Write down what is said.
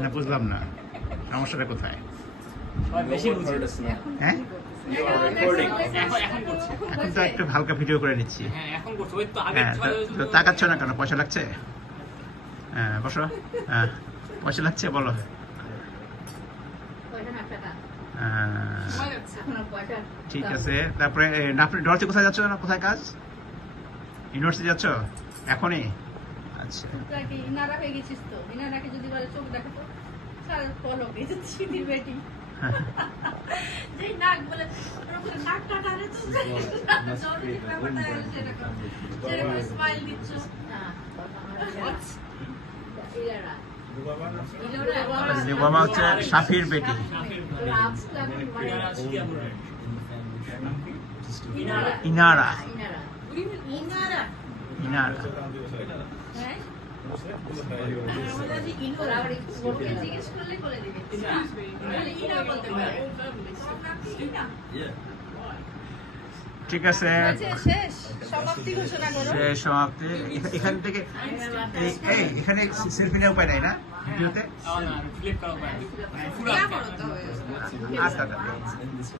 না বুঝলাম না সমস্যাটা কোথায়? হ্যাঁ এখন তো একটু হালকা ভিডিও করে নিচ্ছি। হ্যাঁ তো তাকাচ্ছ না কেন? পয়সা লাগছে? হ্যাঁ বসো। হ্যাঁ পয়সা লাগছে বলো। ঠিক আছে তারপরে আপনি ডরতে কোথায় যাচ্ছ না? কোথায় কাজ? ইউনিভার্সিটি যাচ্ছ এখনই? আচ্ছা ইনারা হয়ে গেছিস তো, ইনারাকে যদি বলে চোখ দেখাতো সারা ফলো গেছি বেটি যেই নাক বলে নাক কাটারে তো জরুরি ব্যাপারটা সেরকম যেরকম স্মাইল দিচ্ছ বাবা হচ্ছে সাফির বেটি। ইনারা ইনারা ঠিক আছে শেষ সমাপ্তি। এখান থেকে এখানে সেলফি নেওয়ার উপায় নাই না ভিডিওতে? আচ্ছা